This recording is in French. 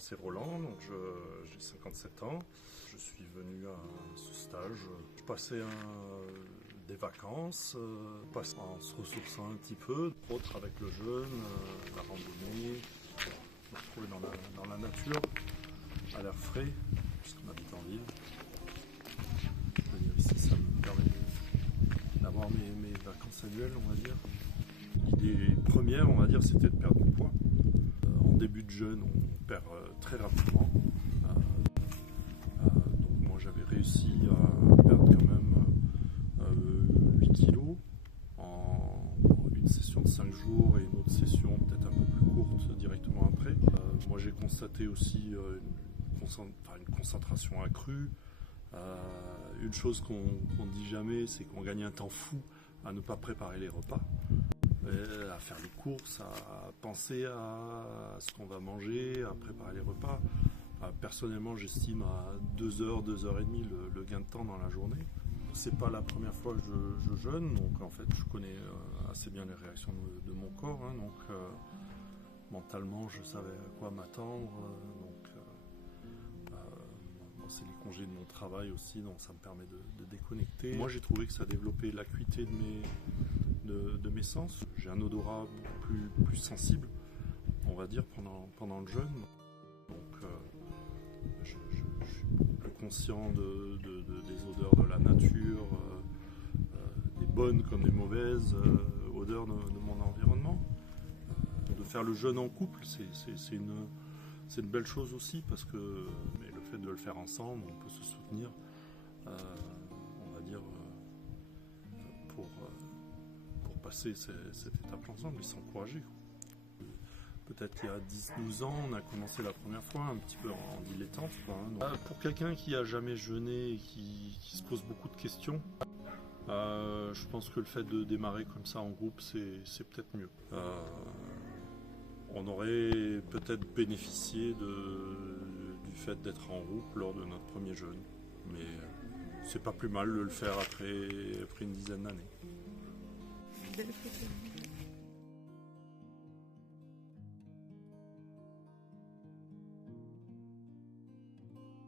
c'est Roland, donc j'ai 57 ans. Je suis venu à ce stage. Je passais des vacances, en se ressourçant un petit peu, entre autres avec le jeûne, la randonnée, me retrouver dans la nature, à l'air frais, puisqu'on habite en ville. Venir ici, ça me permet d'avoir mes vacances annuelles, on va dire. L'idée première, on va dire, c'était de perdre du poids. En début de jeûne, on perd très rapidement. Donc moi, j'avais réussi à perdre quand même 8 kilos en une session de 5 jours et une autre session peut-être un peu plus courte directement après. Moi, j'ai constaté aussi une concentration accrue. Une chose qu'on ne dit jamais, c'est qu'on gagne un temps fou à ne pas préparer les repas, à faire les courses, à penser à ce qu'on va manger, à préparer les repas. Personnellement, j'estime à 2 heures, 2 heures et demie le gain de temps dans la journée. C'est pas la première fois que je jeûne, donc en fait je connais assez bien les réactions de mon corps, hein, donc mentalement je savais à quoi m'attendre, c'est les congés de mon travail aussi, donc ça me permet de déconnecter. Moi j'ai trouvé que ça développait l'acuité de mes sens. J'ai un odorat beaucoup plus sensible, on va dire, pendant le jeûne. Donc je suis beaucoup plus conscient des odeurs de la nature, des bonnes comme des mauvaises odeurs de mon environnement. De faire le jeûne en couple, c'est une belle chose aussi, parce que le fait de le faire ensemble, on peut se soutenir, on va dire, pour passer cette étape ensemble et s'encourager. Peut-être qu'il y a 10-12 ans, on a commencé la première fois un petit peu en dilettante. Pour quelqu'un qui a jamais jeûné et qui se pose beaucoup de questions, je pense que le fait de démarrer comme ça en groupe, c'est peut-être mieux. On aurait peut-être bénéficié du fait d'être en groupe lors de notre premier jeûne, mais c'est pas plus mal de le faire après une dizaine d'années.